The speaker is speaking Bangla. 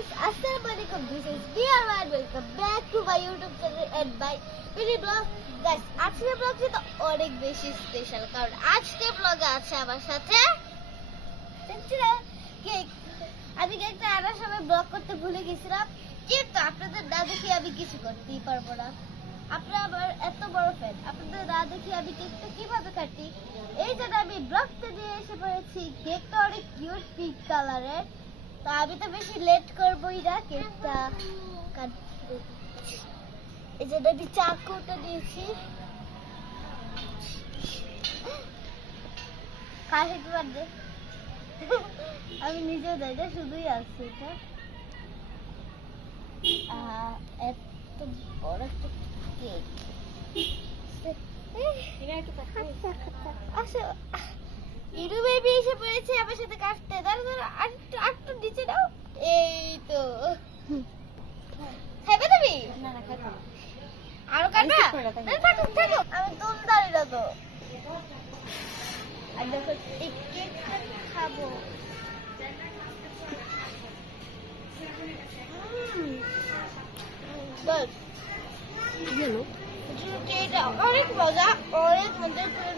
guys, Assalamualaikum. This is Dear Man. Welcome back to my YouTube channel and my video blog. Guys, আজকের ব্লগ কিন্তু অনেক বেশি স্পেশাল কারণ আজকের ব্লগে আছে আমার সাথে কেক আমি কেকটা আনার সময় ব্লগ করতে ভুলে গেছিলাম কিন্তু আপনাদের না দেখে আমি কিছু করতেই পারব না আপনারা আমার এত বড় ফ্যান আপনাদের না দেখে আমি কেকটা কীভাবে কাটি এই জন্য আমি ব্লগটা নিয়ে এসে পড়েছি কেকটা অনেক কিউট পিঙ্ক কালারের আমি তো বেশি লেট করবোই না আমি চাকুটা দিয়েছি। আমি শুধুই আসছি এত বড় একটা ইরু বেবি এসে পড়েছে, আমার সাথে কাটতে। দাঁড়া দাঁড়া আরেকটু আরেকটু নিচে দাও এই তো খাইবে তুমি আরও কাটবা করে থাকুক থাকুক। আমি তুল দাঁড়িয়ে তো আর দেখো কেকটা খাব। উম। বল গেল এটা অনেক মজা অনেক মজা টাটকা